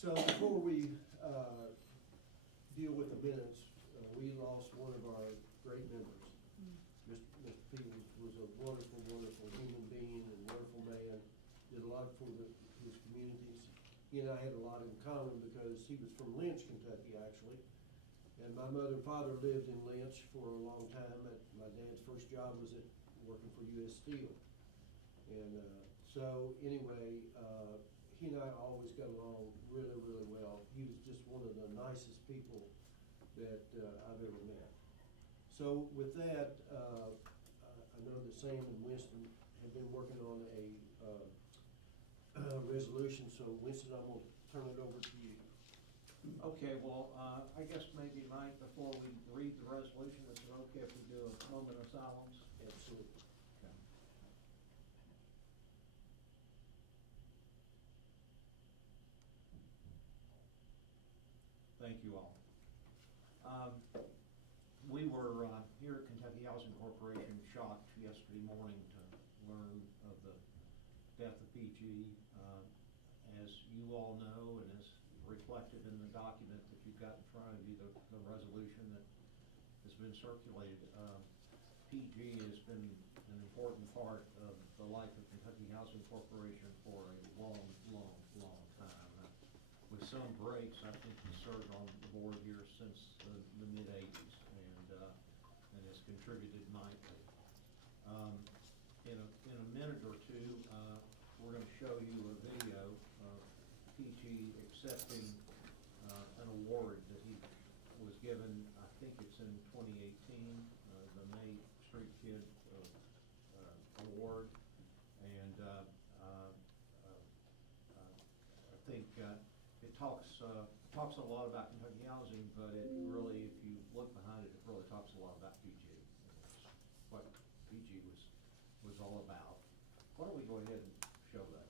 So before we deal with the minutes, we lost one of our great members. Mr. P was a wonderful, wonderful human being and wonderful man. Did a lot for his communities. He and I had a lot in common because he was from Lynch, Kentucky, actually. And my mother and father lived in Lynch for a long time. My dad's first job was working for U.S. Steel. And so anyway, he and I always got along really, really well. He was just one of the nicest people that I've ever met. So with that, I know that Sam and Winston have been working on a resolution. So Winston, I'm going to turn it over to you. Okay, well, I guess maybe, Mike, before we read the resolution, is it okay if we do a moment of silence? Absolutely. Okay. Thank you all. We were here at Kentucky Housing Corporation shocked yesterday morning to learn of the death of PG. As you all know, and as reflected in the document that you've got in front of you, the resolution that has been circulated, PG has been an important part of the life of Kentucky Housing Corporation for a long, long, long time. With some breaks, I think he served on the board here since the mid-'80s and has contributed mightily. In a minute or two, we're going to show you a video of PG accepting an award that he was given. I think it's in 2018, the May Street Kid Award, and I think it talks a lot about Kentucky housing, but it really, if you look behind it, it really talks a lot about PG. It's what PG was all about. Why don't we go ahead and show that?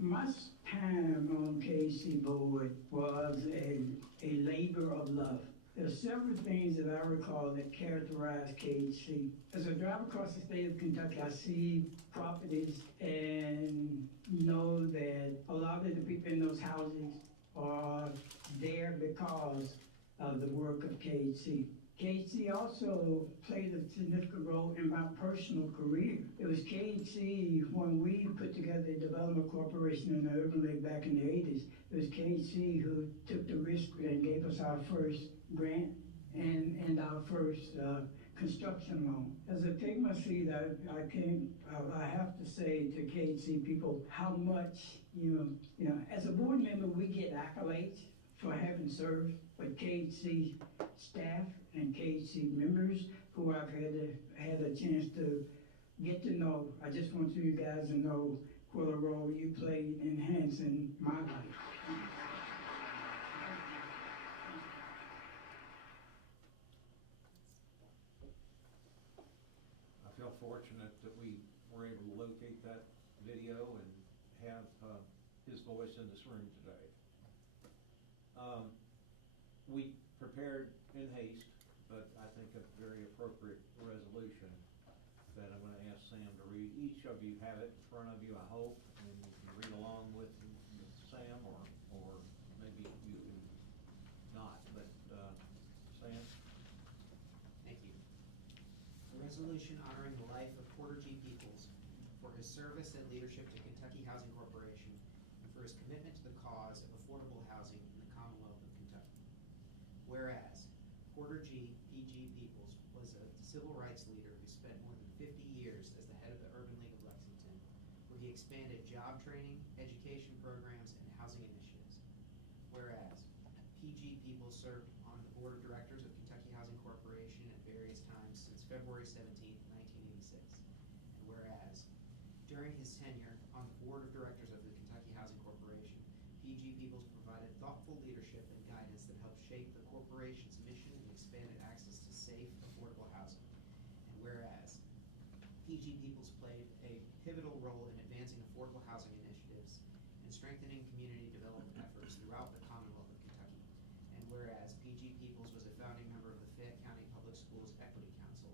My time on KHC board was a labor of love. There are several things that I recall that characterize KHC. As I drive across the state of Kentucky, I see properties and know that a lot of the people in those houses are there because of the work of KHC. KHC also played a significant role in my personal career. It was KHC when we put together the Development Corporation in the Urban League back in the 80s. It was KHC who took the risk and gave us our first grant and our first construction loan. As I take my seat, I have to say to KHC people how much, as a board member, we get accolades for having served, but KHC staff and KHC members who I've had a chance to get to know, I just want you guys to know what a role you played in enhancing my life. I feel fortunate that we were able to locate that video and have his voice in this room today. We prepared in haste, but I think a very appropriate resolution that I'm going to ask Sam to read. Each of you have it in front of you, I hope, and you can read along with Sam, or maybe you can not, but Sam? Thank you. A resolution honoring the life of Porter G. Peoples for his service and leadership to Kentucky Housing Corporation and for his commitment to the cause of affordable housing in the Commonwealth of Kentucky. Whereas Porter G. P.G. Peoples was a civil rights leader who spent more than 50 years as the head of the Urban League of Lexington, where he expanded job training, education programs, and housing initiatives. Whereas P.G. Peoples served on the board of directors of Kentucky Housing Corporation at various times since February 17, 1986. And whereas during his tenure on the board of directors of the Kentucky Housing Corporation, P.G. Peoples provided thoughtful leadership and guidance that helped shape the corporation's mission and expanded access to safe, affordable housing. And whereas P.G. Peoples played a pivotal role in advancing affordable housing initiatives and strengthening community development efforts throughout the Commonwealth of Kentucky. And whereas P.G. Peoples was a founding member of the Fayette County Public Schools Equity Council.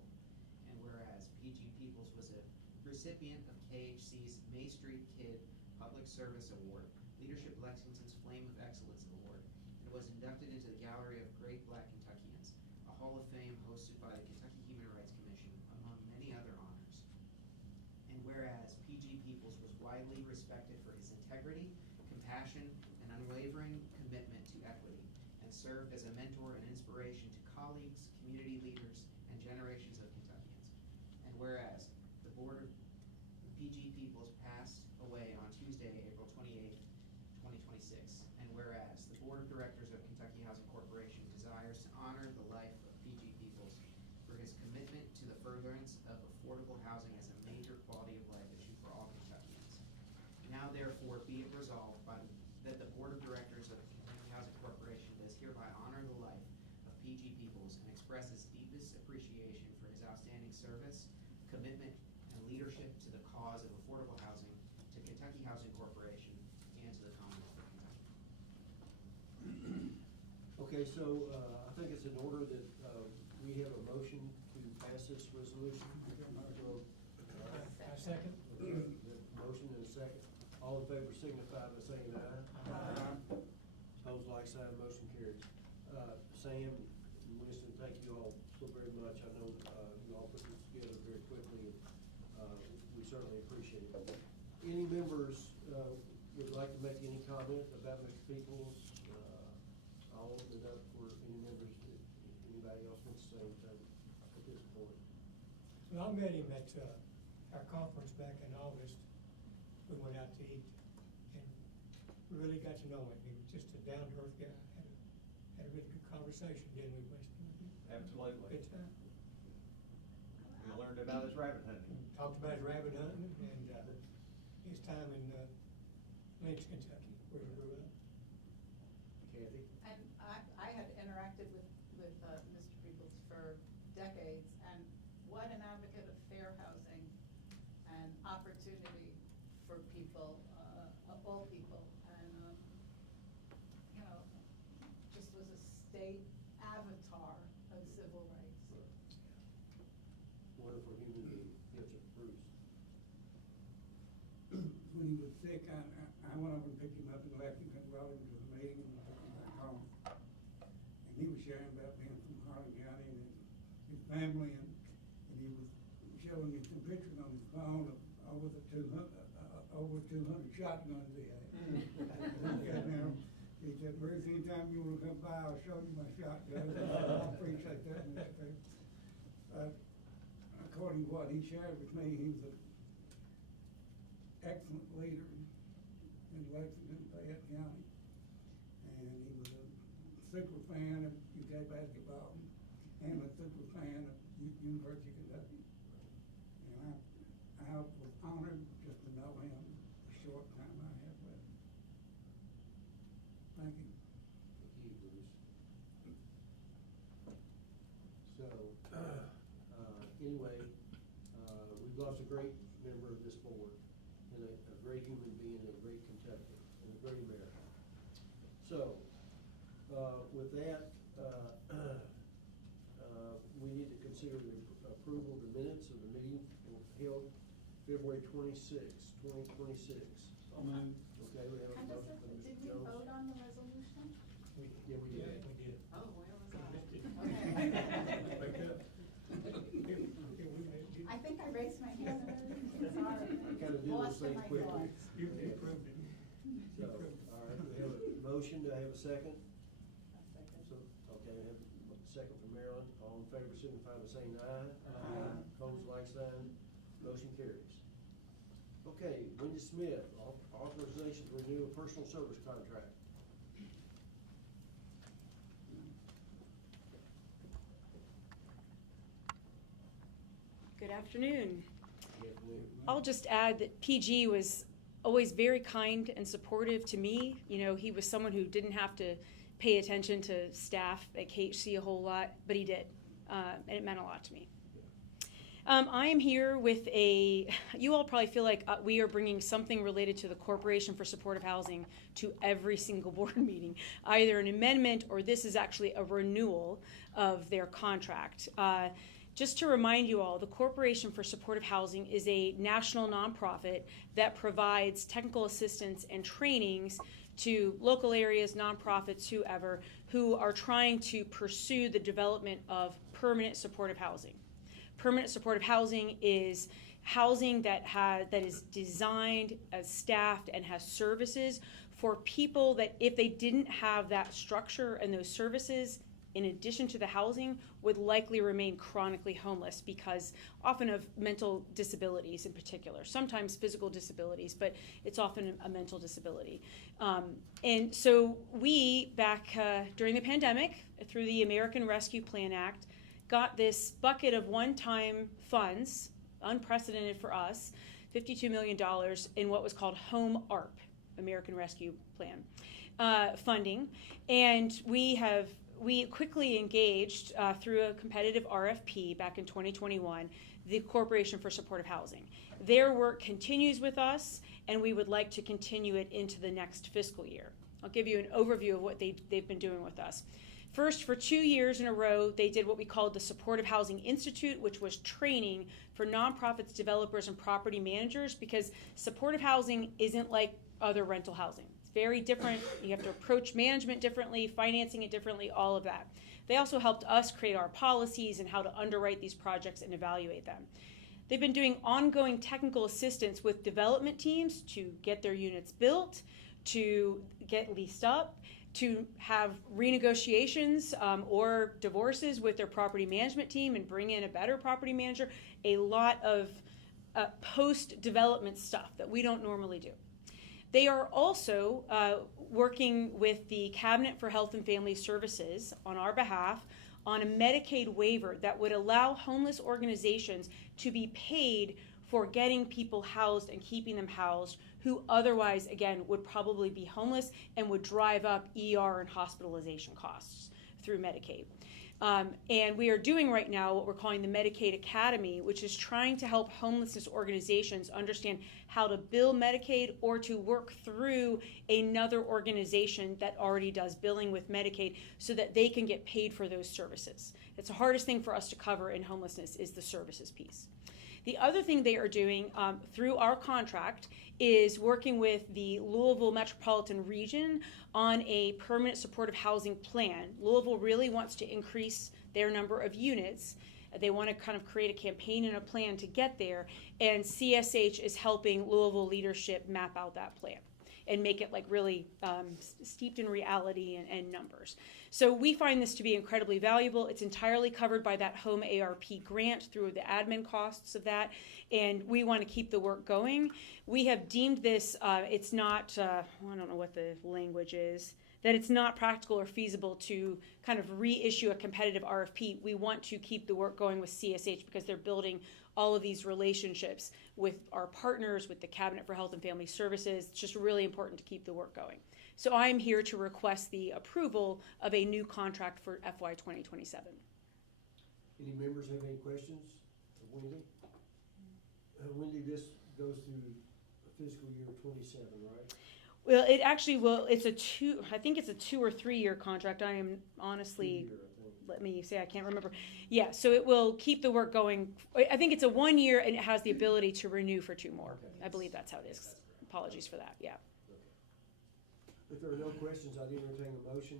And whereas P.G. Peoples was a recipient of KHC's May Street Kid Public Service Award, Leadership Lexington's Flame of Excellence Award and was inducted into the Gallery of Great Black Kentuckians, a Hall of Fame hosted by the Kentucky Human Rights Commission, among many other honors. And whereas P.G. Peoples was widely respected for his integrity, compassion, and unwavering commitment to equity, and served as a mentor and inspiration to colleagues, community leaders, and generations of Kentuckians. And whereas the Board of P.G. Peoples passed away on Tuesday, April 28th, 2026. And whereas the Board of Directors of Kentucky Housing Corporation desires to honor the life of P.G. Peoples for his commitment to the furtherance of affordable housing as a major quality of life issue for all Kentuckians. Now therefore be it resolved that the Board of Directors of Kentucky Housing Corporation does hereby honor the life of P.G. Peoples and express its deepest appreciation for his outstanding service, commitment, and leadership to the cause of affordable housing, to Kentucky Housing Corporation, and to the Commonwealth of Kentucky. Okay, so I think it's in order that we have a motion to pass this resolution. I second. Okay, the motion and a second. All in favor signify by saying aye. Aye. Opposed, like sign, motion carries. Sam and Winston, thank you all so very much. I know you all put this together very quickly, and we certainly appreciate it. Any members would like to make any comment about Mr. Peoples? I'll open it up for any members, if anybody else wants to say anything at this point. Well, I met him at our conference back in August. We went out to eat and really got to know him. He was just a down-to-earth guy. Had a really good conversation, didn't we, Winston? Absolutely. Good time. We learned about his rabbit hunting. Talked about his rabbit hunting and his time in Lynch, Kentucky, where he grew up. Kathy? And I had interacted with Mr. Peoples for decades, and what an advocate of fair housing and opportunity for people, of all people, and, you know, just was a state avatar of civil rights. Wonderful human being. Yes, sir. Bruce? When he was sick, I went over and picked him up and left him and brought him to the meeting and took him back home. And he was sharing about being from Harlan County and his family, and he was showing me some pictures on his phone of over 200 shotguns he had. He said, Bruce, anytime you want to come by, I'll show you my shotgun. I appreciate that, Mr. Peoples. According to what he shared with me, he was an excellent leader in Lexington, Fayette County. And he was a super fan of UK basketball and a super fan of University of Kentucky. And I was honored just to know him the short time I have with him. Thank you. Thank you, Bruce. So, anyway, we've lost a great member of this board, and a great human being, and a great Kentuckian, and a great American. So, with that, we need to consider the approval of the minutes of the meeting held February 26, 2026. Okay, we have a And motion from did Mr. we Jones. vote on the resolution? Yeah, we did. We did. Oh, where was I? Missed it. Okay. Wake up. I think I raised my hand and everything, sorry. We gotta do those Lost in things my quickly. thoughts. You approved it. So, all right, we have a motion, do I have a second? A second. So, okay, I have a second from Marilyn, all in favor signify by saying aye. Aye. Opposed, like sign, motion carries. Okay, Wendy Smith, authorization to renew a personal service contract. Good afternoon. Kathleen? I'll just add that PG was always very kind and supportive to me. You know, he was someone who didn't have to pay attention to staff at KHC a whole lot, but he did, and it meant a lot to me. I am here with you all probably feel like we are bringing something related to the Corporation for Supportive Housing to every single board meeting, either an amendment or this is actually a renewal of their contract. just to remind you all, the Corporation for Supportive Housing is a national nonprofit that provides technical assistance and trainings to local areas, nonprofits, whoever, who are trying to pursue the development of permanent supportive housing. Permanent supportive housing is housing that is designed, staffed, and has services for people that, if they didn't have that structure and those services, in addition to the housing, would likely remain chronically homeless because often of mental disabilities in particular, sometimes physical disabilities, but it's often a mental disability. And so we, back during the pandemic, through the American Rescue Plan Act, got this bucket of one-time funds, unprecedented for us, $52 million in what was called Home ARP, American Rescue Plan funding. And we quickly engaged through a competitive RFP back in 2021, the Corporation for Supportive Housing. Their work continues with us, and we would like to continue it into the next fiscal year. I'll give you an overview of what they've been doing with us. First, for 2 years in a row, they did what we called the Supportive Housing Institute, which was training for nonprofits, developers, and property managers, because supportive housing isn't like other rental housing. It's very different. You have to approach management differently, financing it differently, all of that. They also helped us create our policies and how to underwrite these projects and evaluate them. They've been doing ongoing technical assistance with development teams to get their units built, to get leased up, to have renegotiations or divorces with their property management team and bring in a better property manager, a lot of post-development stuff that we don't normally do. They are also working with the Cabinet for Health and Family Services on our behalf on a Medicaid waiver that would allow homeless organizations to be paid for getting people housed and keeping them housed who otherwise, again, would probably be homeless and would drive up ER and hospitalization costs through Medicaid. And we are doing right now what we're calling the Medicaid Academy, which is trying to help homelessness organizations understand how to bill Medicaid or to work through another organization that already does billing with Medicaid so that they can get paid for those services. It's the hardest thing for us to cover in homelessness is the services piece. The other thing they are doing through our contract is working with the Louisville metropolitan region on a permanent supportive housing plan. Louisville really wants to increase their number of units. They want to kind of create a campaign and a plan to get there, and CSH is helping Louisville leadership map out that plan and make it like really steeped in reality and numbers. So we find this to be incredibly valuable. It's entirely covered by that Home ARP grant through the admin costs of that, and we want to keep the work going. We have deemed this, it's not, I don't know what the language is, that it's not practical or feasible to kind of reissue a competitive RFP. We want to keep the work going with CSH because they're building all of these relationships with our partners, with the Cabinet for Health and Family Services. It's just really important to keep the work going. So I'm here to request the approval of a new contract for FY 2027. Any members have any questions of Wendy? Wendy, this goes through fiscal year 27, right? Well, it actually will. I think it's a 2 or 3 year contract. I am honestly, let me say, I can't remember. Yeah, so it will keep the work going. I think it's a 1 year and it has the ability to renew for 2 more. Okay. I believe that's how it is. Apologies for that, yeah. Okay. If there are no questions, I'd entertain a motion.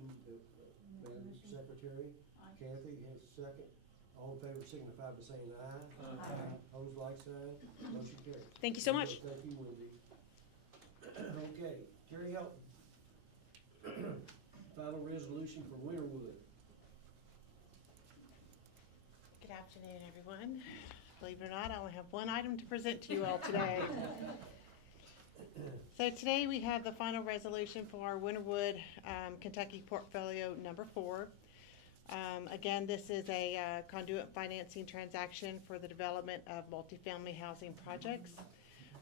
Madam Secretary, Kathy has a second. All in favor signify by saying aye. Aye. Opposed, like sign. Motion carries. Thank you so much. Thank you, Wendy. Okay, Terry Helton. Final resolution for Winterwood. Good afternoon, everyone. Believe it or not, I only have one item to present to you all today. So today we have the final resolution for our Winterwood, Kentucky portfolio number 4. Again, this is a conduit financing transaction for the development of multifamily housing projects.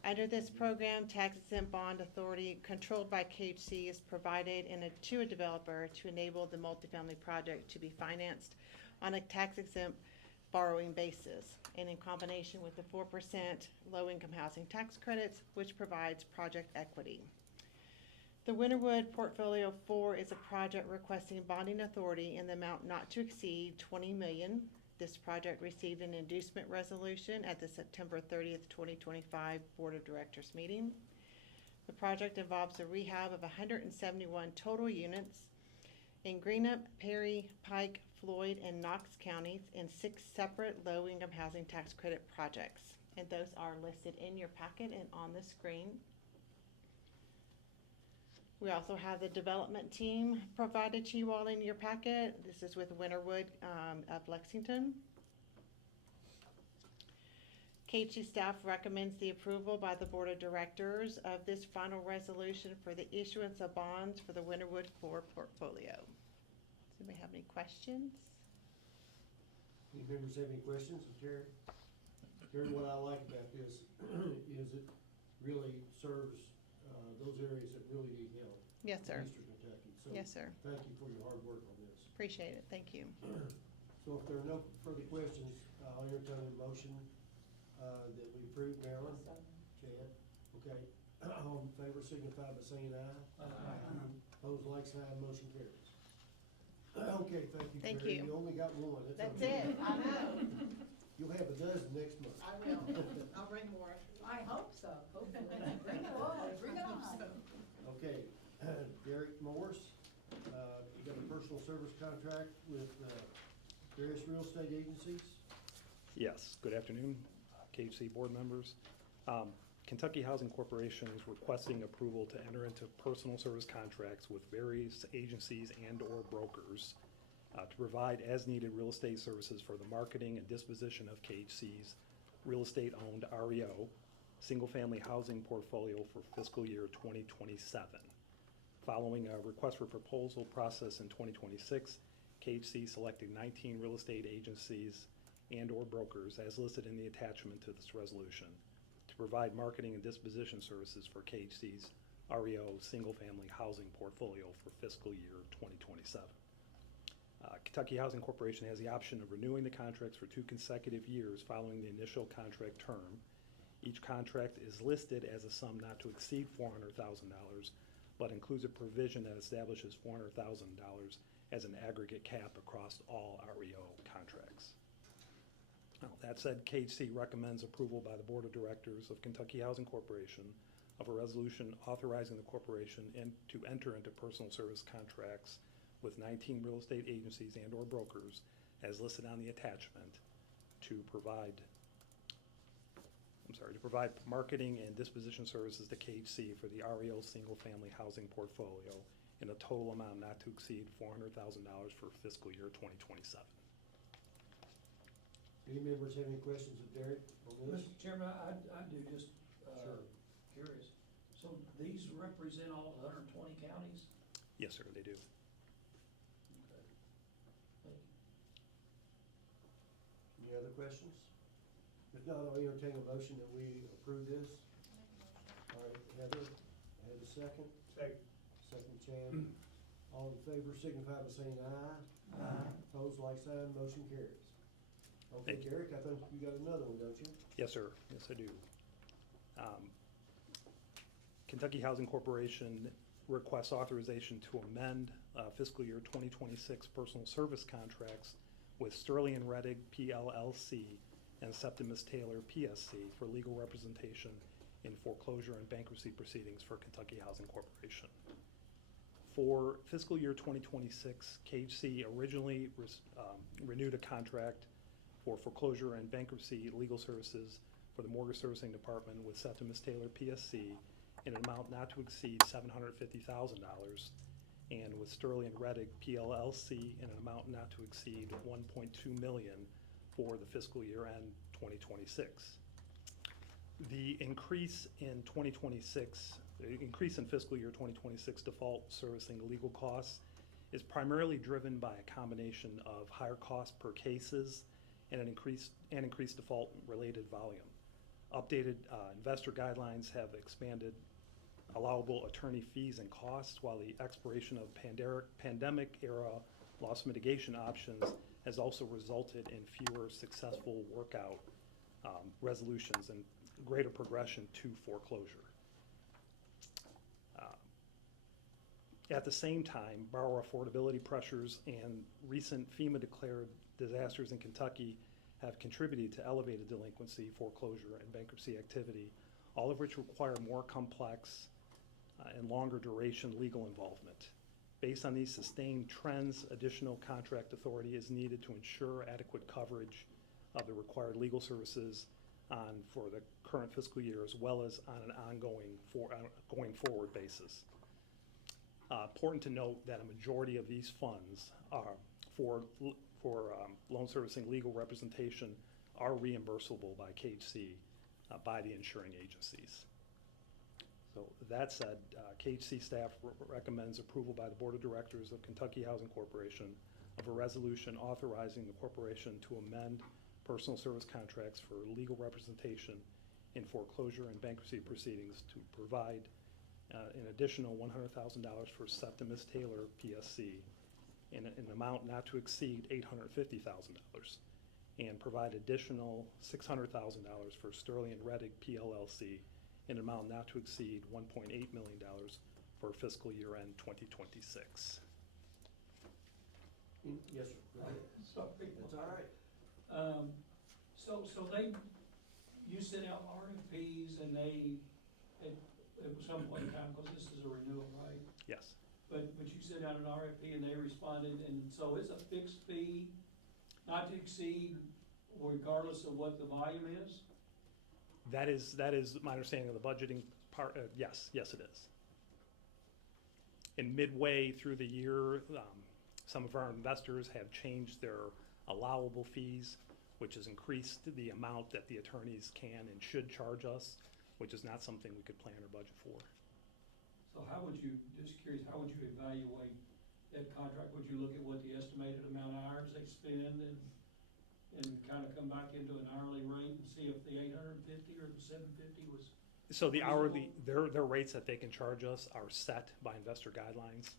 Under this program, tax-exempt bond authority controlled by KHC is provided to a developer to enable the multifamily project to be financed on a tax-exempt borrowing basis, and in combination with the 4% low-income housing tax credits, which provides project equity. The Winterwood Portfolio 4 is a project requesting bonding authority in the amount not to exceed $20 million This project received an inducement resolution at the September 30th, 2025 Board of Directors meeting. The project involves a rehab of 171 total units in Greenup, Perry, Pike, Floyd, and Knox counties in 6 separate low-income housing tax credit projects. And those are listed in your packet and on the screen. We also have the development team provided to you all in your packet. This is with Winterwood of Lexington. KHC staff recommends the approval by the Board of Directors of this final resolution for the issuance of bonds for the Winterwood core portfolio. Does anybody have any questions? Any members have any questions of Terry? Terry, what I like about this is it really serves those areas that really need help. Yes, sir. In Eastern Kentucky. So Yes, sir. thank you for your hard work on this. Appreciate it. Thank you. So if there are no further questions, I'll entertain a motion that we approve. Marilyn? Chad? Okay. All in favor signify by saying aye. Aye. Opposed, like sign, motion carries. Okay, thank you, Thank Terry. you. You only got one. That's okay. it. I know. You'll have a dozen next month. I will. I'll bring more. I hope so, hopefully. Bring it on, bring it on. Okay, Derek Morris, you got a personal service contract with various real estate agencies? Yes, good afternoon, KHC board members. Kentucky Housing Corporation is requesting approval to enter into personal service contracts with various agencies and/or brokers to provide as-needed real estate services for the marketing and disposition of KHC's real estate-owned REO, single-family housing portfolio for fiscal year 2027. Following a request for proposal process in 2026, KHC selected 19 real estate agencies and/or brokers, as listed in the attachment to this resolution, to provide marketing and disposition services for KHC's REO single-family housing portfolio for fiscal year 2027. Kentucky Housing Corporation has the option of renewing the contracts for 2 consecutive years following the initial contract term. Each contract is listed as a sum not to exceed $400,000, but includes a provision that establishes $400,000 as an aggregate cap across all REO contracts. Now, that said, KHC recommends approval by the Board of Directors of Kentucky Housing Corporation of a resolution authorizing the corporation to enter into personal service contracts with 19 real estate agencies and/or brokers, as listed on the attachment, to provide marketing and disposition services to KHC for the REO single-family housing portfolio in a total amount not to exceed $400,000 for fiscal year 2027. Any members have any questions of Derek on this? Mr. Chairman, I do just, Sure. curious. So these represent all 120 counties? Yes, sir, they do. Okay. Thank you. Any other questions? If not, I'll entertain a motion that we approve this. All right, Heather, I have a second. Second. Second, Chad. All in favor signify by saying aye. Aye. Opposed, like sign, motion carries. Okay, Thank you. Derek, I think you got another one, don't you? Yes, sir. Yes, I do. Kentucky Housing Corporation requests authorization to amend fiscal year 2026 personal service contracts with Sterling and Reddig PLLC and Septimus Taylor PSC for legal representation in foreclosure and bankruptcy proceedings for Kentucky Housing Corporation. For fiscal year 2026, KHC originally renewed a contract for foreclosure and bankruptcy legal services for the mortgage servicing department with Septimus Taylor PSC in an amount not to exceed $750,000, and with Sterling and Reddig PLLC in an amount not to exceed $1.2 million for the fiscal year end 2026. The increase in fiscal year 2026 default servicing legal costs is primarily driven by a combination of higher costs per cases and an increased default related volume. Updated investor guidelines have expanded allowable attorney fees and costs, while the expiration of pandemic era loss mitigation options has also resulted in fewer successful workout resolutions and greater progression to foreclosure. At the same time, borrower affordability pressures and recent FEMA-declared disasters in Kentucky have contributed to elevated delinquency, foreclosure, and bankruptcy activity, all of which require more complex and longer duration legal involvement. Based on these sustained trends, additional contract authority is needed to ensure adequate coverage of the required legal services for the current fiscal year, as well as on an going forward basis. Important to note that a majority of these funds are for loan servicing legal representation are reimbursable by KHC by the insuring agencies. So that said, KHC staff recommends approval by the Board of Directors of Kentucky Housing Corporation of a resolution authorizing the corporation to amend personal service contracts for legal representation in foreclosure and bankruptcy proceedings to provide an additional $100,000 for Septimus Taylor PSC in an amount not to exceed $850,000, and provide additional $600,000 for Sterling and Reddick PLLC in an amount not to exceed $1.8 million for fiscal year end 2026. Yes, sir. Go ahead. Sorry. That's all right. So you sent out RFPs and at some point in time, because this is a renewal, right? Yes. But you sent out an RFP and they responded, and so it's a fixed fee, not to exceed regardless of what the volume is? That is my understanding of the budgeting part. Yes, it is. And midway through the year, some of our investors have changed their allowable fees, which has increased the amount that the attorneys can and should charge us, which is not something we could plan or budget for. So how would you, just curious, how would you evaluate that contract? Would you look at what the estimated amount of hours they spend and kind of come back into an hourly rate and see if the 850 or the 750 was? So the hourly, reasonable? their rates that they can charge us are set by investor guidelines.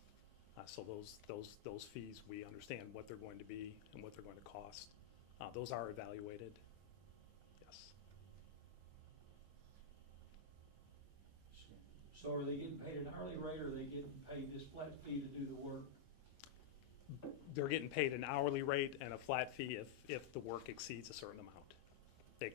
So those fees, we understand what they're going to be and what they're going to cost. Those are evaluated. Yes. So are they getting paid an hourly rate, or are they getting paid this flat fee to do the work? They're getting paid an hourly rate and a flat fee if the work exceeds a certain amount. They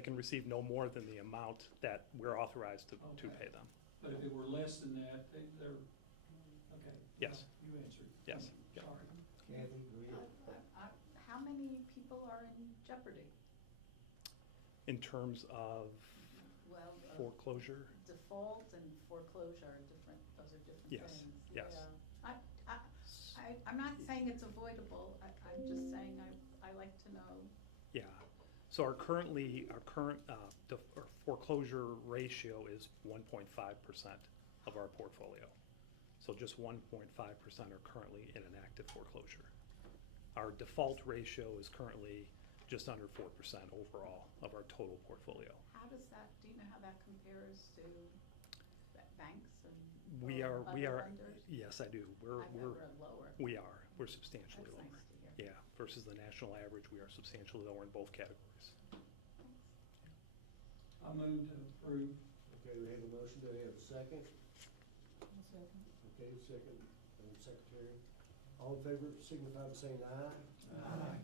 can receive no more than the amount that we're authorized to Okay. pay them. But if it were less than that, they're, okay. Yes. You answered. Yes. Yeah. Sorry. Kathy, go ahead. How many people are in jeopardy? In terms of Well, foreclosure, default and foreclosure are different, those are different Yes, things. yes. Yeah. I'm not saying it's avoidable, I'm just saying I like to know. yeah. So our current foreclosure ratio is 1.5% of our portfolio. So just 1.5% are currently in an active foreclosure. Our default ratio is currently just under 4% overall of our total portfolio. How does that, do you know how that compares to banks and We are, other lenders? yes, I do. I've never read lower. We're substantially That's lower. nice to hear. Yeah, versus the national average, we are substantially lower in both categories. I move to approve. Okay, we have a motion. Do we have a second? Okay, second, Secretary. All in favor, signify by saying aye. Aye.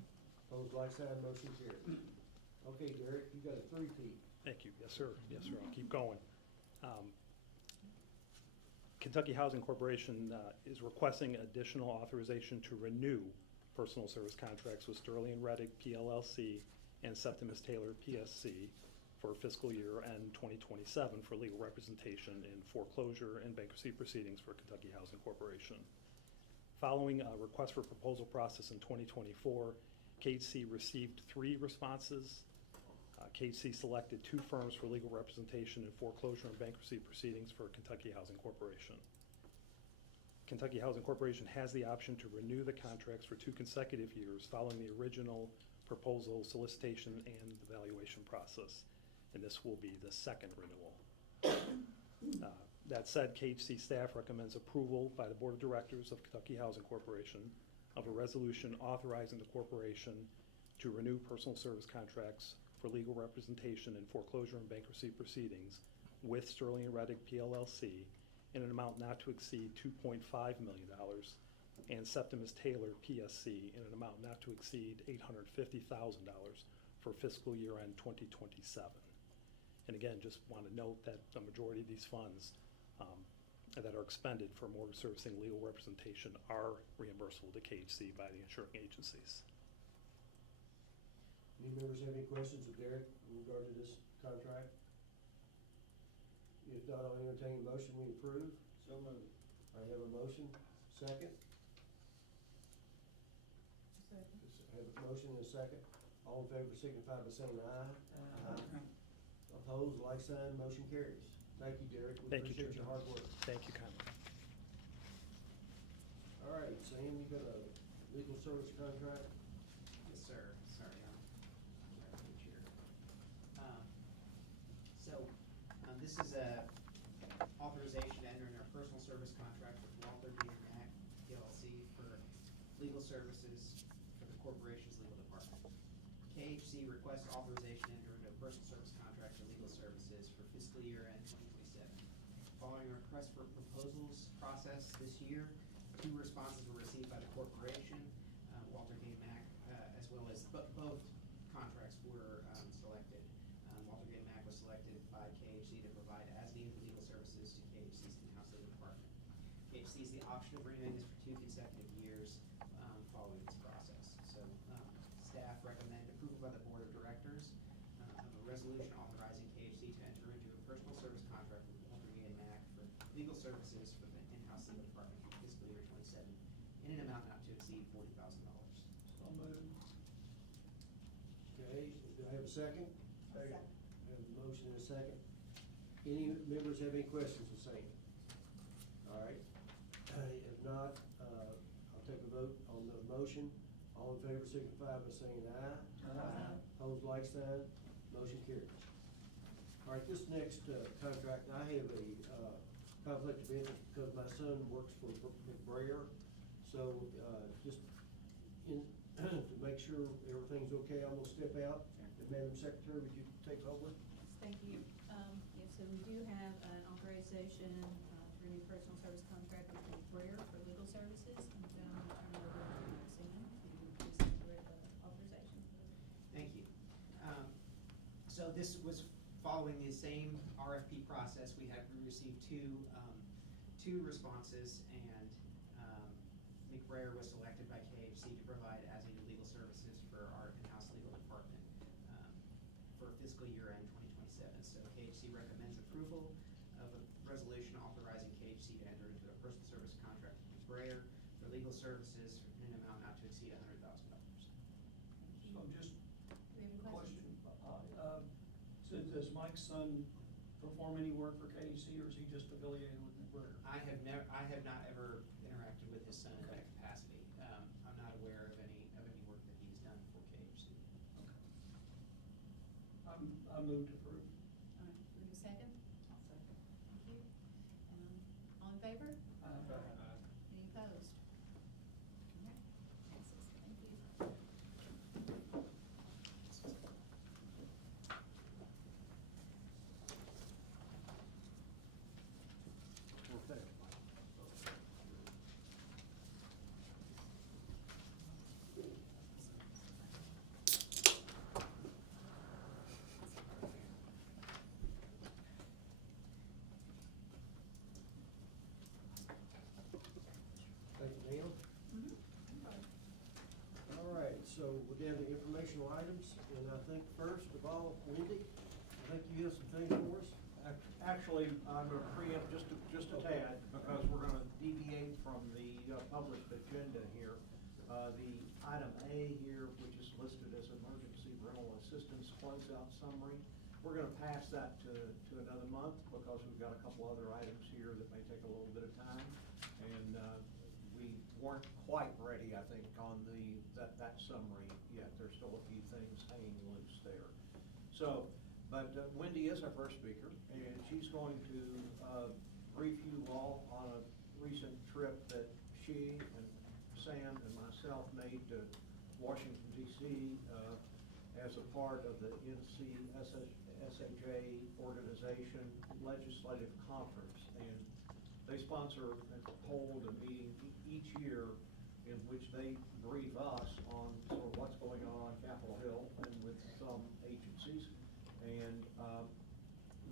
Opposed, like sign, motion carried. Okay, Derek, you got a three-peat. Thank you. Yes, sir. Yes, sir. I'll keep going. Kentucky Housing Corporation is requesting additional authorization to renew personal service contracts with Sterling and Reddick PLLC and Septimus Taylor PSC for fiscal year end 2027 for legal representation in foreclosure and bankruptcy proceedings for Kentucky Housing Corporation. Following a request for proposal process in 2024, KHC received 3 responses. KHC selected 2 firms for legal representation in foreclosure and bankruptcy proceedings for Kentucky Housing Corporation. Kentucky Housing Corporation has the option to renew the contracts for 2 consecutive years following the original proposal solicitation and evaluation process, and this will be the second renewal. That said, KHC staff recommends approval by the Board of Directors of Kentucky Housing Corporation of a resolution authorizing the corporation to renew personal service contracts for legal representation in foreclosure and bankruptcy proceedings with Sterling and Reddick PLLC in an amount not to exceed $2.5 million, and Septimus Taylor, PSC, in an amount not to exceed $850,000 for fiscal year end 2027. And again, just want to note that the majority of these funds that are expended for mortgage servicing legal representation are reimbursable to KHC by the insuring agencies. Any members have any questions of Derek in regard to this contract? If not, I'll entertain a motion we approve. So moved. I have a motion, second. Second. I have a motion and a second. All in favor signify by saying aye. Opposed, like sign, motion carries. Thank you, Derek. We Thank you, appreciate your Judge. hard work. Thank you kindly. All right, Sam, you got a legal service contract? Yes, sir. Sorry, I'm out of reach here. This is a authorization to enter in a personal service contract with Walter D. Mack PLC for legal services for the corporation's legal department. KHC requests authorization to enter into a personal service contract for legal services for fiscal year end 2027. Following a request for proposals process this year, 2 responses were received by the corporation, Walter D. Mack, as well as both contracts were selected. Walter D. Mack was selected by KHC to provide as-needed legal services to KHC's in-house legal department. KHC has the option of renewing this for 2 consecutive years following this process. So staff recommend approval by the board of directors of a resolution authorizing KHC to enter into a personal service contract with Walter D. Mack for legal services for the in-house legal department for fiscal year 27 in an amount not to exceed $40,000. So moved. Okay, do I have a second? Second. I have a motion and a second. Any members have any questions of Sam? All right, if not, I'll take a vote on the motion. All in favor signify by saying aye. Aye. Opposed, like sign, motion carries. All right, this next contract, I have a conflict of interest because my son works for McBrayer. So just to make sure everything's okay, I'm gonna step out. And Madam Secretary, would you take over? Thank you. Yes, so we do have an authorization for a new personal service contract with McBrayer for legal services. And I'm going to turn it over to Sam to present the authorization. Thank you. So this was following the same RFP process. We received two responses, and McBrayer was selected by KHC to provide as-needed legal services for our in-house legal department for fiscal year end 2027. So KHC recommends approval of a resolution authorizing KHC to enter into a personal service contract with McBrayer for legal services in an amount not to exceed $100,000. So just Do we have any question, questions? so does Mike's son perform any work for KHC, or is he just affiliated with McBrayer? I have not ever interacted with his son in that capacity. I'm not aware of any work that he's done for KHC. I moved to approve. All right, do we have a second? I'll second. Thank you. All in favor? Any opposed? Okay, passes. Thank you. Thank you, Neil. All right, so we're down to informational items, and I think first of all, Wendy, I think you have some things for us. Actually, I'm going to preempt just a tad, because we're going to deviate from the published agenda here. The item A here, which is listed as emergency rental assistance closeout summary, we're going to pass that to another month, because we've got a couple other items here that may take a little bit of time. And we weren't quite ready, I think, on that summary yet. There's still a few things hanging loose there. So, but Wendy is our first speaker, and she's going to brief you all on a recent trip that she and Sam and myself made to Washington, D.C. As a part of the NCSHA organization legislative conference. And they sponsor and hold a meeting each year in which they brief us on sort of what's going on Capitol Hill and with some agencies. And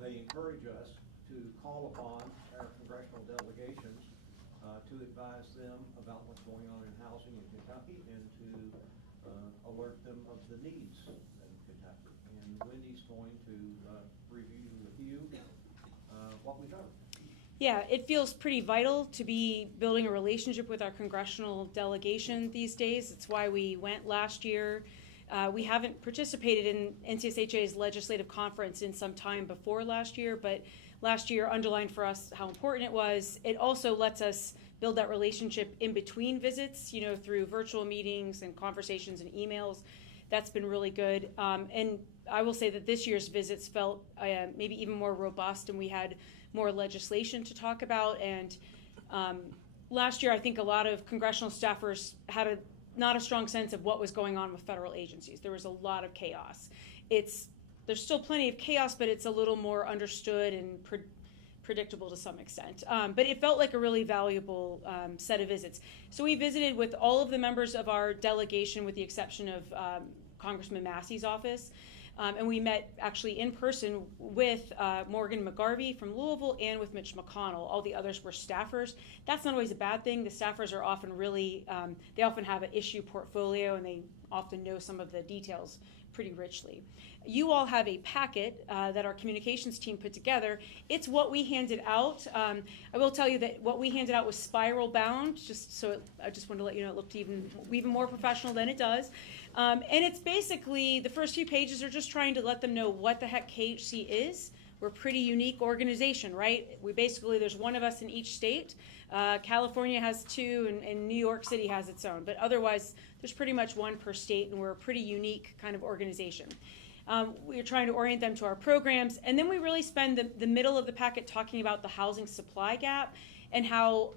they encourage us to call upon our congressional delegations to advise them about what's going on in housing in Kentucky and to alert them of the needs in Kentucky. And Wendy's going to review with you what we've done. Yeah, it feels pretty vital to be building a relationship with our congressional delegation these days. It's why we went last year. We haven't participated in NCSHA's legislative conference in some time before last year, but last year underlined for us how important it was. It also lets us build that relationship in between visits, you know, through virtual meetings and conversations and emails. That's been really good. And I will say that this year's visits felt maybe even more robust, and we had more legislation to talk about. And last year, I think a lot of congressional staffers had not a strong sense of what was going on with federal agencies. There was a lot of chaos. There's still plenty of chaos, but it's a little more understood and predictable to some extent. But it felt like a really valuable set of visits. So we visited with all of the members of our delegation, with the exception of Congressman Massey's office. And we met actually in person with Morgan McGarvey from Louisville and with Mitch McConnell. All the others were staffers. That's not always a bad thing. The staffers are often really, they often have an issue portfolio, and they often know some of the details pretty richly. You all have a packet that our communications team put together. It's what we handed out. I will tell you that what we handed out was spiral bound, I just wanted to let you know it looked even more professional than it does. And it's basically, the first few pages are just trying to let them know what the heck KHC is. We're a pretty unique organization, right? There's one of us in each state. California has two, and New York City has its own. But otherwise, there's pretty much one per state, and we're a pretty unique kind of organization. We're trying to orient them to our programs. And then we really spend the middle of the packet talking about the housing supply gap and how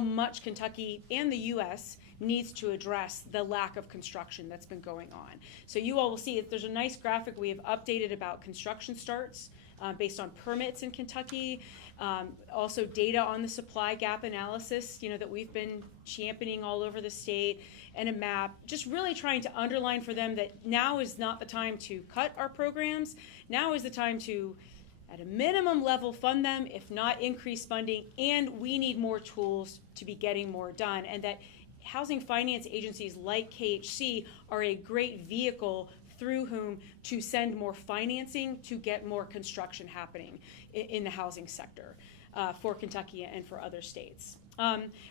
much Kentucky and the U.S. needs to address the lack of construction that's been going on. So you all will see there's a nice graphic we have updated about construction starts based on permits in Kentucky. Also data on the supply gap analysis, that we've been championing all over the state, and a map, just really trying to underline for them that now is not the time to cut our programs. Now is the time to, at a minimum level, fund them, if not increase funding, and we need more tools to be getting more done, and that housing finance agencies like KHC are a great vehicle through whom to send more financing to get more construction happening in the housing sector for Kentucky and for other states.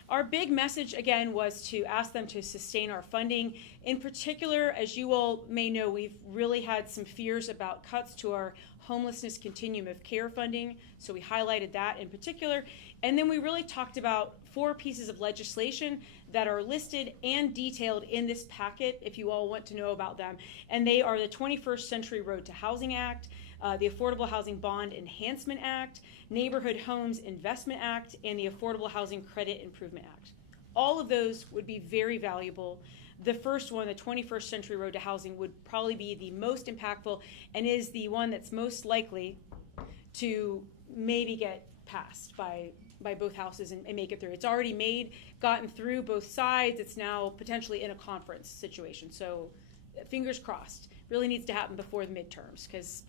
Our big message, again, was to ask them to sustain our funding. In particular, as you all may know, we've really had some fears about cuts to our homelessness continuum of care funding, so we highlighted that in particular. And then we really talked about 4 pieces of legislation that are listed and detailed in this packet, if you all want to know about them. And they are the 21st Century Road to Housing Act, the Affordable Housing Bond Enhancement Act, Neighborhood Homes Investment Act, and the Affordable Housing Credit Improvement Act. All of those would be very valuable. The first one, the 21st Century Road to Housing, would probably be the most impactful and is the one that's most likely to maybe get passed by both houses and make it through. It's already gotten through both sides. It's now potentially in a conference situation. So fingers crossed. Really needs to happen before the midterms, because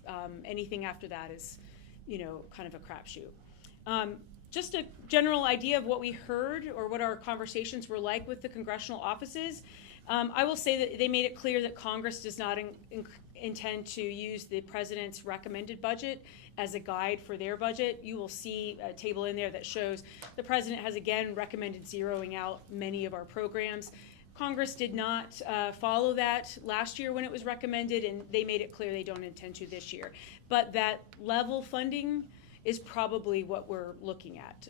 anything after that is, kind of a crapshoot. Just a general idea of what we heard or what our conversations were like with the congressional offices. I will say that they made it clear that Congress does not intend to use the president's recommended budget as a guide for their budget. You will see a table in there that shows the president has again recommended zeroing out many of our programs. Congress did not follow that last year when it was recommended, and they made it clear they don't intend to this year. But that level funding is probably what we're looking at.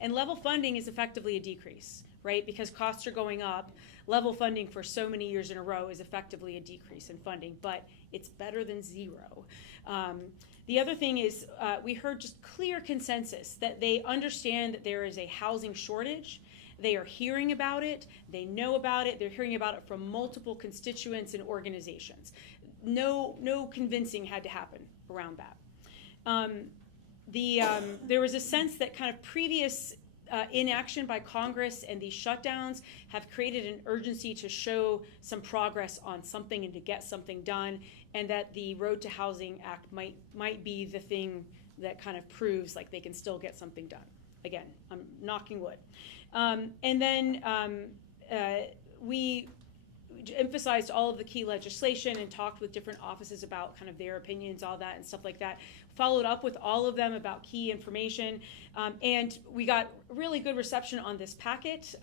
And level funding is effectively a decrease, right? Because costs are going up. Level funding for so many years in a row is effectively a decrease in funding, but it's better than zero. The other thing is we heard just clear consensus that they understand that there is a housing shortage. They are hearing about it. They know about it. They're hearing about it from multiple constituents and organizations. No convincing had to happen around that. there was a sense that kind of previous inaction by Congress and these shutdowns have created an urgency to show some progress on something and to get something done, and that the Road to Housing Act might be the thing that kind of proves like they can still get something done. Again, I'm knocking wood. And then we emphasized all of the key legislation and talked with different offices about kind of their opinions, all that and stuff like that. Followed up with all of them about key information, and we got really good reception on this packet.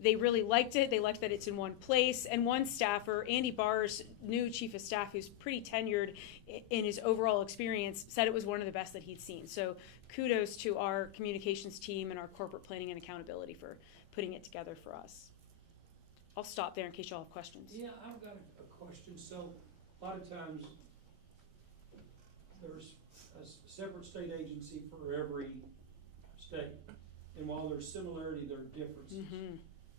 They really liked it. They liked that it's in one place. And one staffer, Andy Barr's new chief of staff, who's pretty tenured in his overall experience, said it was one of the best that he'd seen. So kudos to our communications team and our corporate planning and accountability for putting it together for us. I'll stop there in case y'all have questions. Yeah, I've got a question. So a lot of times there's a separate state agency for every state. And while there's similarity, there are differences. Mm-hmm.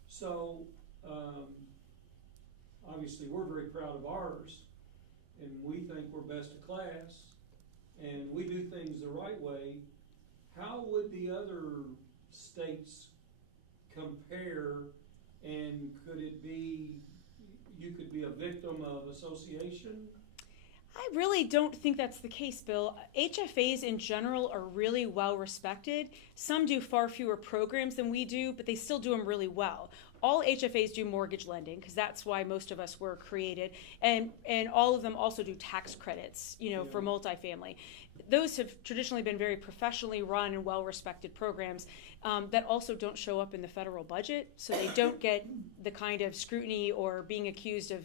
So obviously we're very proud of ours, and we think we're best of class, and we do things the right way. How would the other states compare? And could it be, you could be a victim of association? I really don't think that's the case, Bill. HFAs in general are really well respected. Some do far fewer programs than we do, but they still do them really well. All HFAs do mortgage lending because that's why most of us were created, and all of them also do tax credits, for multifamily. Those have traditionally been very professionally run and well-respected programs that also don't show up in the federal budget, so they don't get the kind of scrutiny or being accused of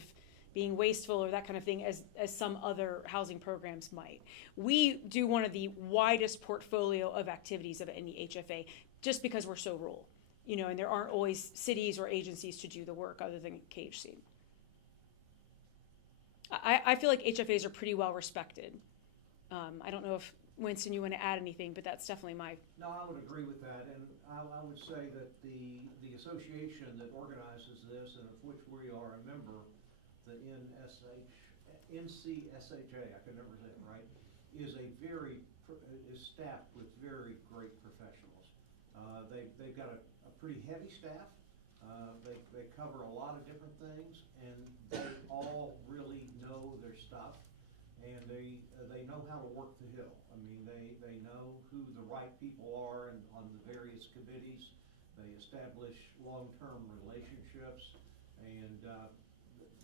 being wasteful or that kind of thing as some other housing programs might. We do one of the widest portfolio of activities of any HFA just because we're so rural, and there aren't always cities or agencies to do the work other than KHC. I feel like HFAs are pretty well respected. I don't know if, Winston, you want to add anything, but that's definitely my... No, I would agree with that, and I would say that the association that organizes this, and of which we are a member, the NCSHA, I can never say it right, is staffed with very great professionals. They've got a pretty heavy staff. They cover a lot of different things, and they all really know their stuff. And they know how to work the hill. I mean, they know who the right people are on the various committees. They establish long-term relationships, and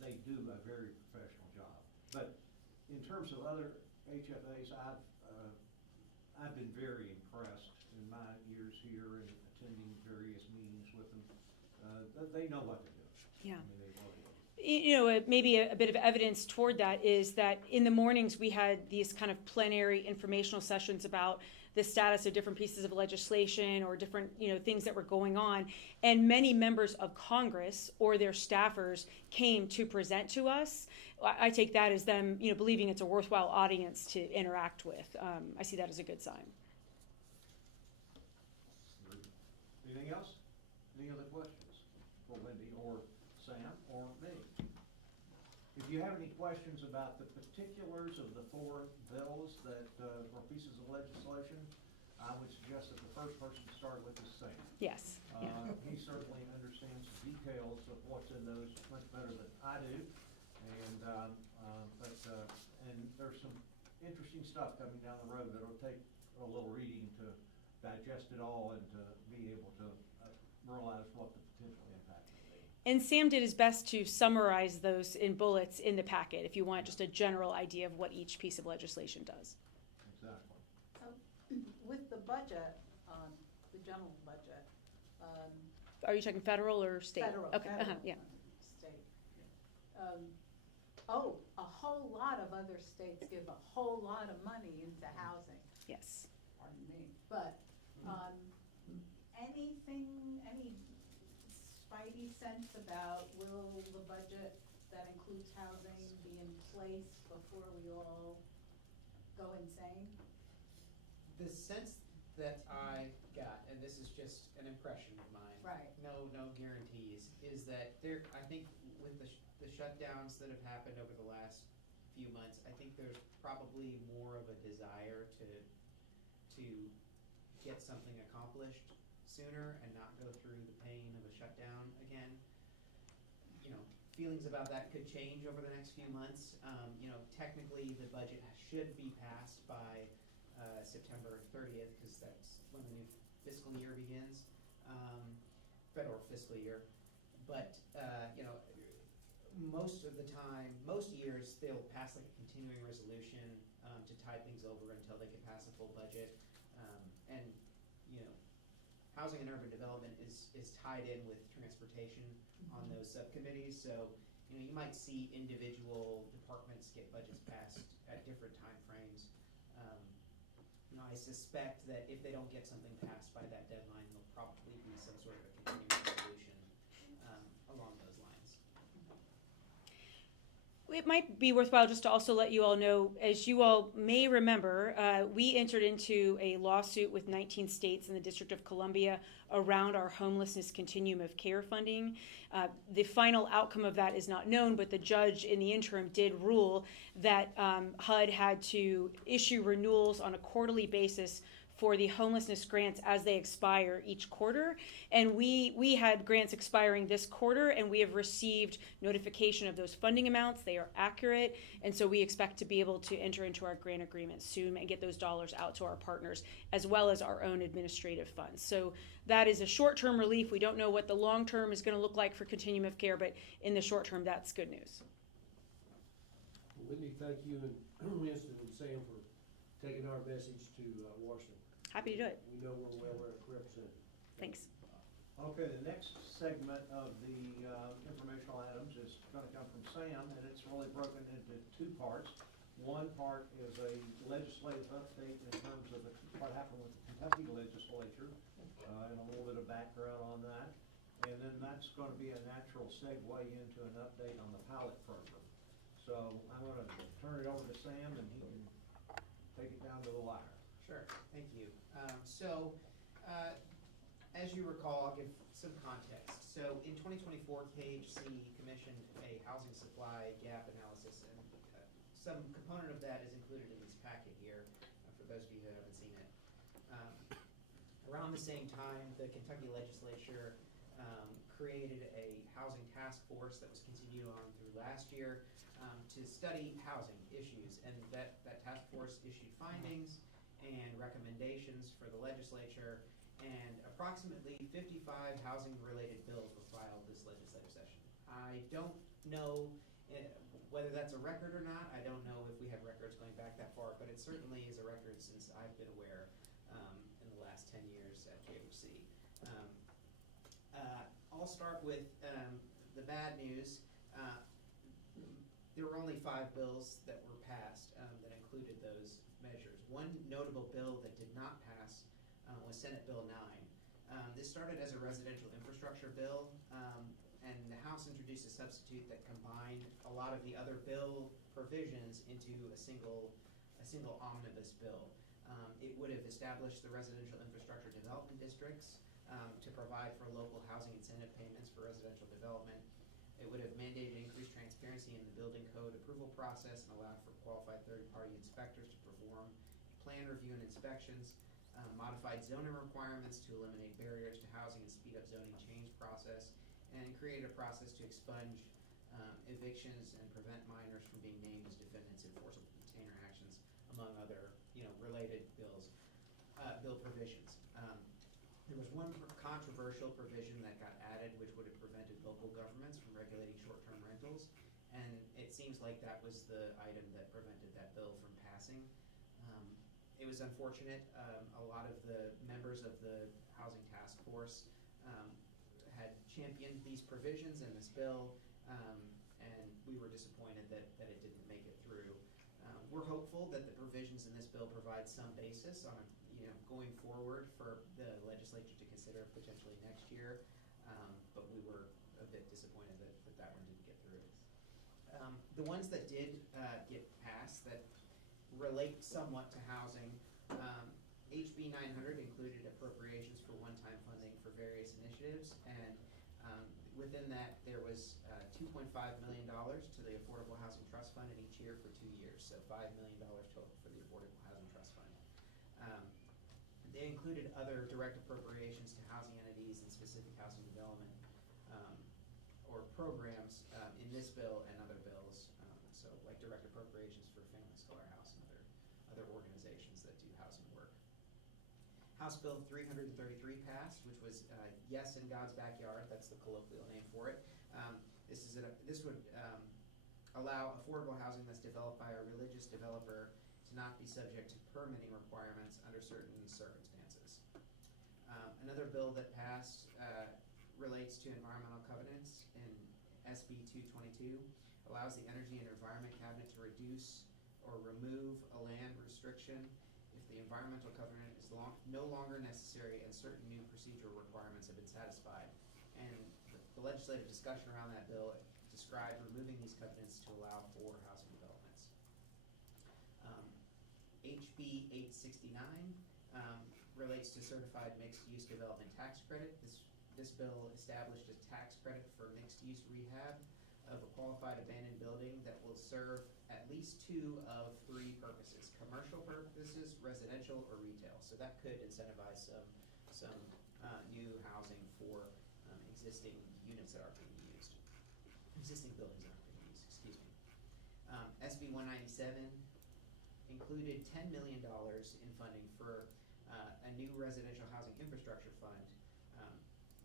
they do a very professional job. But in terms of other HFAs, I've been very impressed in my years here and attending various meetings with them. They know what to do. Yeah. I mean, they know what to do. Maybe a bit of evidence toward that is that in the mornings we had these kind of plenary informational sessions about the status of different pieces of legislation or different, things that were going on. And many members of Congress or their staffers came to present to us. I take that as them, believing it's a worthwhile audience to interact with. I see that as a good sign. Anything else? Any other questions for Wendy or Sam or me? If you have any questions about the particulars of the 4 bills that or pieces of legislation, I would suggest that the first person to start with is Sam. Yes. He certainly understands the details of what's in those much better than I do, and there's some interesting stuff coming down the road that'll take a little reading to digest it all and to be able to realize what the potential impact will be. And Sam did his best to summarize those in bullets in the packet if you want just a general idea of what each piece of legislation does. Exactly. With the budget, the general budget. Are you talking federal or state? Federal. Okay, Federal, yeah. State. A whole lot of other states give a whole lot of money into housing. Yes. Pardon me. But any spidey sense about will the budget that includes housing be in place before we all go insane? The sense that I got, and this is just an impression of mine, Right. no guarantees, is that I think with the shutdowns that have happened over the last few months, I think there's probably more of a desire to to get something accomplished sooner and not go through the pain of a shutdown again. You know, feelings about that could change over the next few months. You know, technically the budget should be passed by September 30th, because that's when the new fiscal year begins, federal fiscal year. But, you know, most of the time, most years, they'll pass like a continuing resolution to tide things over until they can pass a full budget. And, you know, housing and urban development is tied in with transportation on those subcommittees. So, you know, you might see individual departments get budgets passed at different timeframes. You know, I suspect that if they don't get something passed by that deadline, there'll probably be some sort of a continuing resolution along those lines. It might be worthwhile just to also let you all know, as you all may remember, we entered into a lawsuit with 19 states and the District of Columbia around our homelessness continuum of care funding. The final outcome of that is not known, but the judge in the interim did rule that HUD had to issue renewals on a quarterly basis for the homelessness grants as they expire each quarter. And we had grants expiring this quarter, and we have received notification of those funding amounts. They are accurate, and so we expect to be able to enter into our grant agreement soon and get those dollars out to our partners, as well as our own administrative funds. So that is a short-term relief. We don't know what the long-term is going to look like for continuum of care, but in the short term, that's good news. Wendy, thank you, and Winston and Sam for taking our message to Washington. Happy to do it. We know we're well represented. Thanks. Okay, the next segment of the informational items is going to come from Sam, and it's really broken into two parts. One part is a legislative update in terms of what happened with the Kentucky legislature, and a little bit of background on that. And then that's going to be a natural segue into an update on the pilot program. So I'm going to turn it over to Sam, and he can take it down to the wire. Sure, thank you. As you recall, I'll give some context. So in 2024, KHC commissioned a housing supply gap analysis, and some component of that is included in this packet here, for those of you who haven't seen it. Around the same time, the Kentucky legislature created a housing task force that was continued on through last year to study housing issues, and that task force issued findings and recommendations for the legislature, and approximately 55 housing-related bills were filed this legislative session. I don't know whether that's a record or not. I don't know if we have records going back that far, but it certainly is a record since I've been aware in the last 10 years at KHC. I'll start with the bad news. There were only 5 bills that were passed that included those measures. One notable bill that did not pass was Senate Bill 9. This started as a residential infrastructure bill, and the House introduced a substitute that combined a lot of the other bill provisions into a single omnibus bill. It would have established the residential infrastructure development districts to provide for local housing incentive payments for residential development. It would have mandated increased transparency in the building code approval process and allowed for qualified third-party inspectors to perform plan review and inspections, modified zoning requirements to eliminate barriers to housing and speed up zoning change process, and create a process to expunge evictions and prevent minors from being named as defendants in forcible detainer actions, among other related bill provisions. There was one controversial provision that got added, which would have prevented local governments from regulating short-term rentals, and it seems like that was the item that prevented that bill from passing. It was unfortunate. A lot of the members of the Housing Task Force had championed these provisions in this bill, and we were disappointed that it didn't make it through. We're hopeful that the provisions in this bill provide some basis on going forward for the legislature to consider potentially next year, but we were a bit disappointed that one didn't get through. The ones that did get passed that relate somewhat to housing, HB 900 included appropriations for one-time funding for various initiatives, and within that there was $2.5 million to the Affordable Housing Trust Fund in each year for 2 years, so $5 million total for the Affordable Housing Trust Fund. They included other direct appropriations to housing entities and specific housing development or programs in this bill and other bills. So like direct appropriations for Family Scholarhouse and other organizations that do housing work. House Bill 333 passed, which was Yes in God's Backyard. That's the colloquial name for it. This would allow affordable housing that's developed by a religious developer to not be subject to permitting requirements under certain circumstances. Another bill that passed relates to environmental covenants in SB 222, allows the Energy and Environment Cabinet to reduce or remove a land restriction if the environmental covenant is no longer necessary and certain new procedural requirements have been satisfied. And the legislative discussion around that bill described removing these covenants to allow for housing developments. HB 869 relates to certified mixed-use development tax credit. This bill established a tax credit for mixed-use rehab of a qualified abandoned building that will serve at least 2 of 3 purposes: commercial purposes, residential, or retail. So that could incentivize some new housing for existing units that are being used, existing buildings that are being used, excuse me. SB 197 included $10 million in funding for a new residential housing infrastructure fund,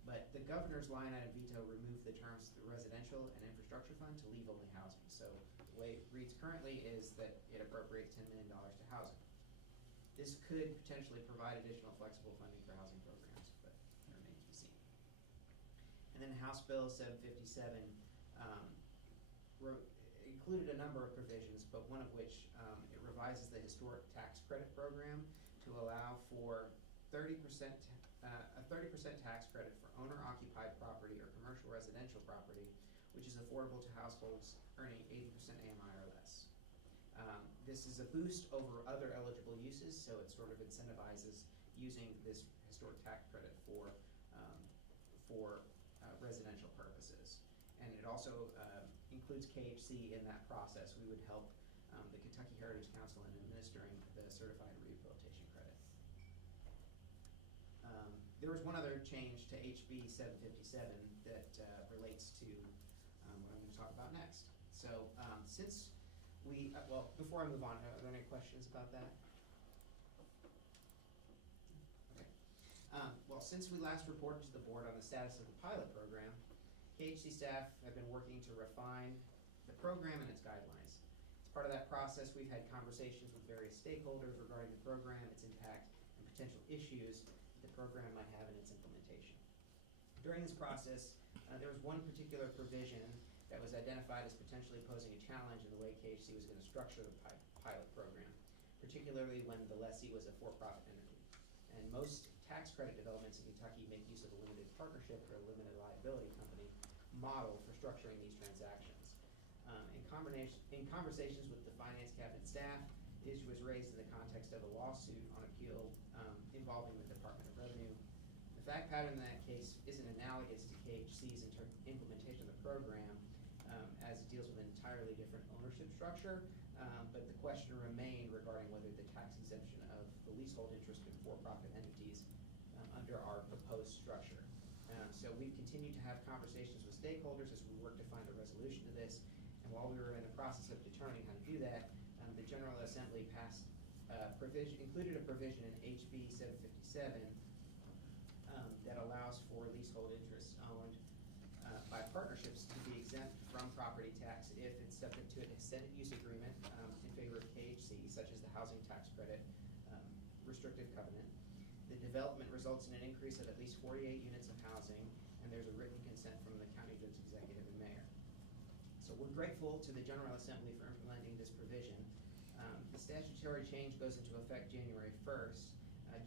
but the governor's line item veto removed the terms the residential and infrastructure fund to leave only housing. So the way it reads currently is that it appropriates $10 million to housing. This could potentially provide additional flexible funding for housing programs, but it remains to be seen. And then House Bill 757 included a number of provisions, but one of which it revises the historic tax credit program to allow for a 30% tax credit for owner-occupied property or commercial residential property, which is affordable to households earning 80% AMI or less. This is a boost over other eligible uses, so it sort of incentivizes using this historic tax credit for residential purposes. And it also includes KHC in that process. We would help the Kentucky Heritage Council in administering the certified rehabilitation credit. There was one other change to HB 757 that relates to what I'm going to talk about next. So since we, well, before I move on, are there any questions about that? Okay. Well, since we last reported to the board on the status of the pilot program, KHC staff have been working to refine the program and its guidelines. As part of that process, we've had conversations with various stakeholders regarding the program, its impact, and potential issues the program might have in its implementation. During this process, there was one particular provision that was identified as potentially posing a challenge in the way KHC was going to structure the pilot program, particularly when the lessee was a for-profit entity. And most tax credit developments in Kentucky make use of a limited partnership or a limited liability company model for structuring these transactions. In conversations with the Finance Cabinet staff, the issue was raised in the context of a lawsuit on appeal involving the Department of Revenue. The fact pattern in that case isn't analogous to KHC's implementation of the program, as it deals with an entirely different ownership structure, but the question remained regarding whether the tax exemption of the leasehold interest in for-profit entities under our proposed structure. So we've continued to have conversations with stakeholders as we work to find a resolution to this, and while we were in the process of determining how to do that, the General Assembly passed included a provision in HB 757 that allows for leasehold interests owned by partnerships to be exempt from property tax if it's subject to an extended use agreement in favor of KHC, such as the housing tax credit restrictive covenant. The development results in an increase of at least 48 units of housing, and there's a written consent from the county judge executive and mayor. So we're grateful to the General Assembly for implementing this provision. The statutory change goes into effect January 1st,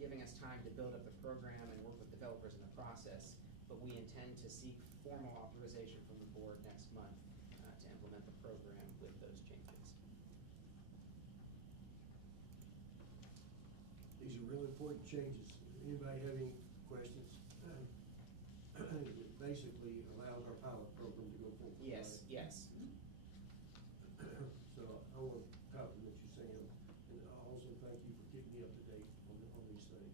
giving us time to build up the program and work with developers in the process, but we intend to seek formal authorization from the board next month to implement the program with those changes. These are really important changes. Anybody have any questions? It basically allows our pilot program to go forward. Yes, right? yes. So I want to compliment you, Sam, and I also thank you for keeping me up to date on these things.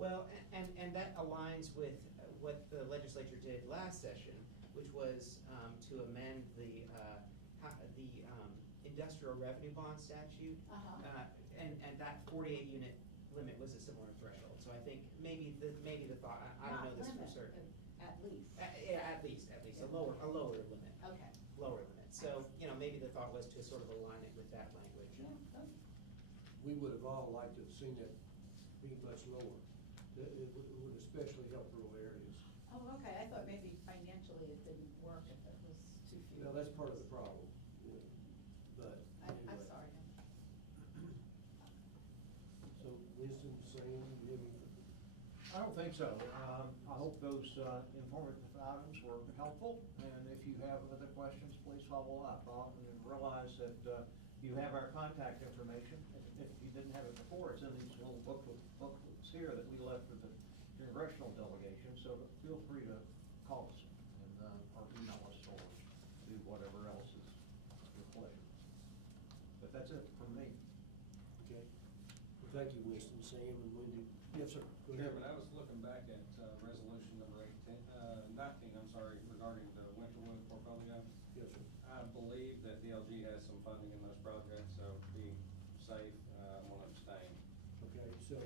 Well, and that aligns with what the legislature did last session, which was to amend the industrial revenue bond statute. And that 48 unit limit was a similar threshold. So I think maybe the thought, I don't know this for certain. At least. Yeah, at least, Yeah. a lower limit. Okay. Lower limit. So, maybe the thought was to sort of align it with that language. Yeah, okay. We would have all liked to have seen that be much lower. It would especially help rural areas. Oh, okay, I thought maybe financially it didn't work if it was too few. Well, that's part of the problem, you know, but I'm anyway. sorry. So Winston, same, you have any? I don't think so. I hope those informative items were helpful, and if you have other questions, please follow up. And realize that you have our contact information. If you didn't have it before, it's in these little booklets here that we left for the congressional delegation, so feel free to call us and or email us or do whatever else is your pleasure. But that's it from me. Okay. Well, thank you, Winston, Sam, and Wendy. Yes, sir. Go ahead. Chairman, I was looking back at resolution number 19, I'm sorry, regarding the Winterwood portfolio. Yes, sir. I believe that DLG has some funding in those projects, so to be safe, I want to abstain. Okay, so,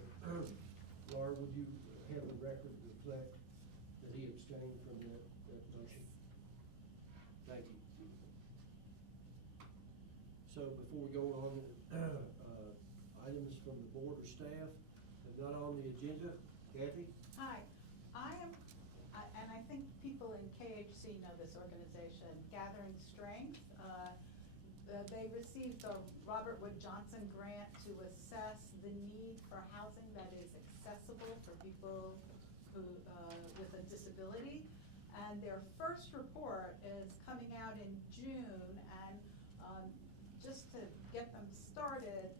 Laura, would you have the record reflect that he abstained from that motion? Thank you. So before we go on, items from the board or staff that not on the agenda, Kathy? Hi, and I think people in KHC know this organization, Gathering Strength. They received the Robert Wood Johnson grant to assess the need for housing that is accessible for people who, with a disability. And their first report is coming out in June, and just to get them started,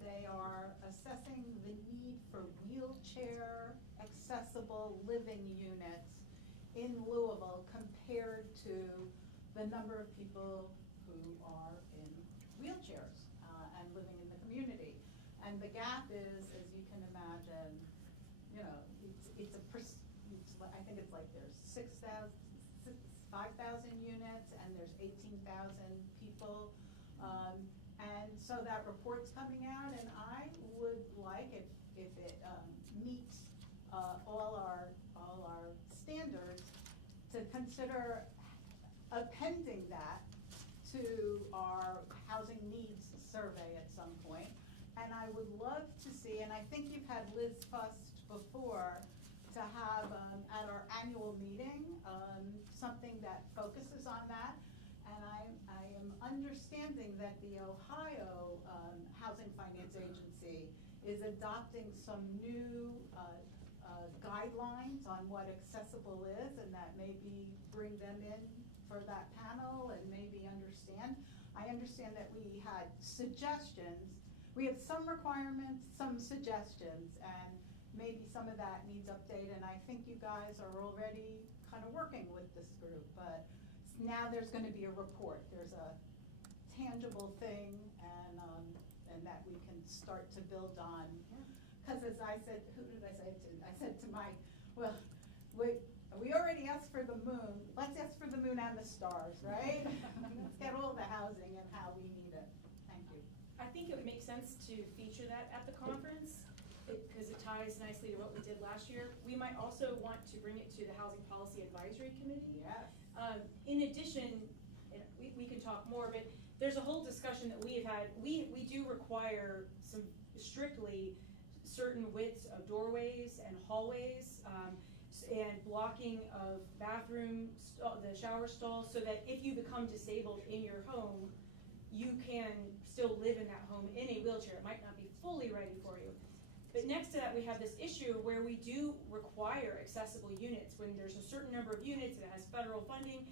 they are assessing the need for wheelchair accessible living units in Louisville compared to the number of people who are in wheelchairs and living in the community. And the gap is, as you can imagine, I think it's like there's 5,000 units and there's 18,000 people. And so that report's coming out, and I would like, if it meets all our standards, to consider appending that to our housing needs survey at some point. And I would love to see, and I think you've had Liz Fust before, to have at our annual meeting something that focuses on that. And I am understanding that the Ohio Housing Finance Agency is adopting some new guidelines on what accessible is, and that maybe bring them in for that panel and maybe understand. I understand that we had suggestions. We have some requirements, some suggestions, and maybe some of that needs update, and I think you guys are already kind of working with this group, but now there's going to be a report. There's a tangible thing, and that we can start to build on. Because as I said, who did I say it to? I said to Mike, well, we already asked for the moon. Let's ask for the moon and the stars, right? Let's get all the housing and how we need it. Thank you. I think it would make sense to feature that at the conference, because it ties nicely to what we did last year. We might also want to bring it to the Housing Policy Advisory Committee. Yes. In addition, and we can talk more, but there's a whole discussion that we have had. We do require some strictly certain widths of doorways and hallways, and blocking of bathroom, the shower stalls, so that if you become disabled in your home, you can still live in that home in a wheelchair. It might not be fully ready for you. But next to that, we have this issue where we do require accessible units when there's a certain number of units and it has federal funding,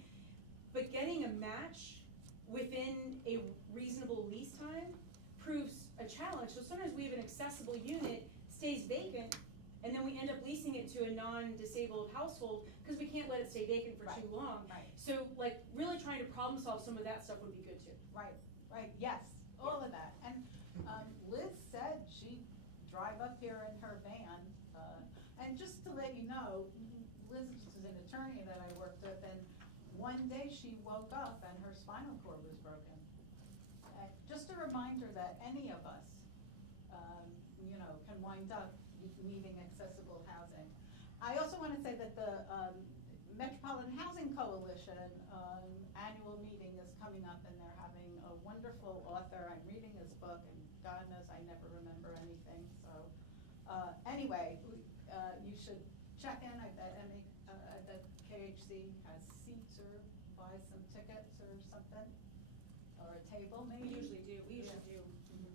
but getting a match within a reasonable lease time proves a challenge. So sometimes we have an accessible unit, stays vacant, and then we end up leasing it to a non-disabled household because we can't let it stay vacant for too long. Right. So like really trying to problem solve some of that stuff would be good too. Right, yes, all of that. And Liz said she'd drive up here in her van. And just to let you know, Liz is an attorney that I worked with, and one day she woke up and her spinal cord was broken. Just a reminder that any of us, can wind up needing accessible housing. I also want to say that the Metropolitan Housing Coalition annual meeting is coming up, and they're having a wonderful author. I'm reading his book, and God knows I never remember anything. So anyway, you should check in. I bet KHC has seats or buy some tickets or something, or a table maybe. We usually do,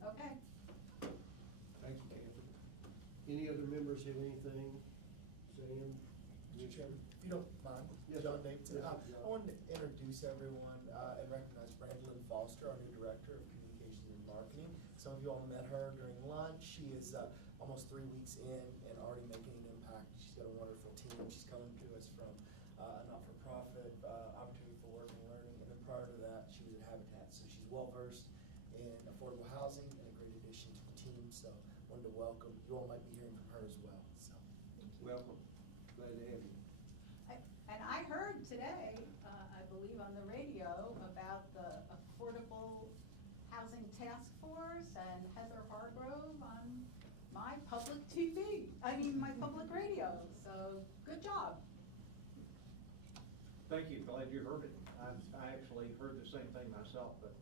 Okay. Thank you, Catherine. Any other members have anything? Sam? Mr. Chairman, if you don't mind, Yes, John sir. Davidson. Yes, I sir. wanted to introduce everyone and recognize Brandon Foster, our new Director of Communications and Marketing. Some of you all met her during lunch. She is almost 3 weeks in and already making an impact. She's got a wonderful team. She's coming to us from a not-for-profit opportunity for work and learning. And then prior to that, she was at Habitat. So she's well-versed in affordable housing and a great addition to the team. So wanted to welcome. You all might be hearing from her as well. So Welcome. Glad to have you. And I heard today, I believe on the radio, about the Affordable Housing Task Force and Heather Hargrove on my public my public radio. So good job. Thank you, glad you heard it. I actually heard the same thing myself, but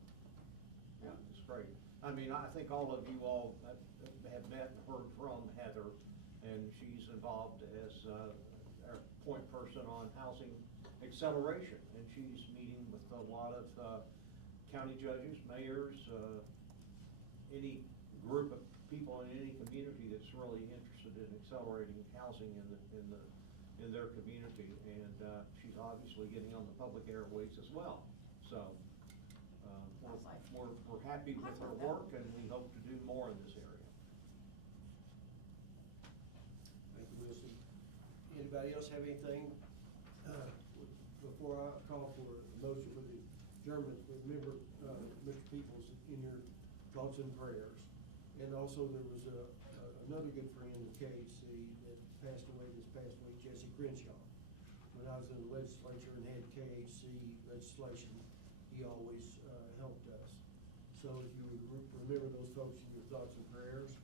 yeah, it's great. I mean, I think all of you all have met and heard from Heather, and she's involved as our point person on housing acceleration, and she's meeting with a lot of county judges, mayors, any group of people in any community that's really interested in accelerating housing in their community, and she's obviously getting on the public airways as well. So we're happy with her work, and we hope to do more in this area. Thank you, Wilson. Anybody else have anything? Before I call for a motion for the adjournment, remember Mr. Peoples in your thoughts and prayers. And also there was another good friend of KHC that passed away this past week, Jesse Crenshaw. When I was in the legislature and had KHC legislation, he always helped us. So if you would remember those folks in your thoughts and prayers.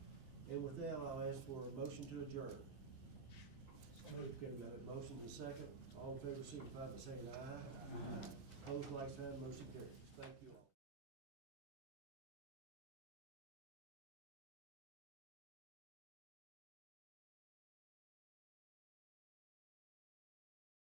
And with that, I'll ask for a motion to adjourn. Okay, we got a motion to second. All in favor, signify by saying aye. Aye. Opposed, like sign, motion carries. Thank you.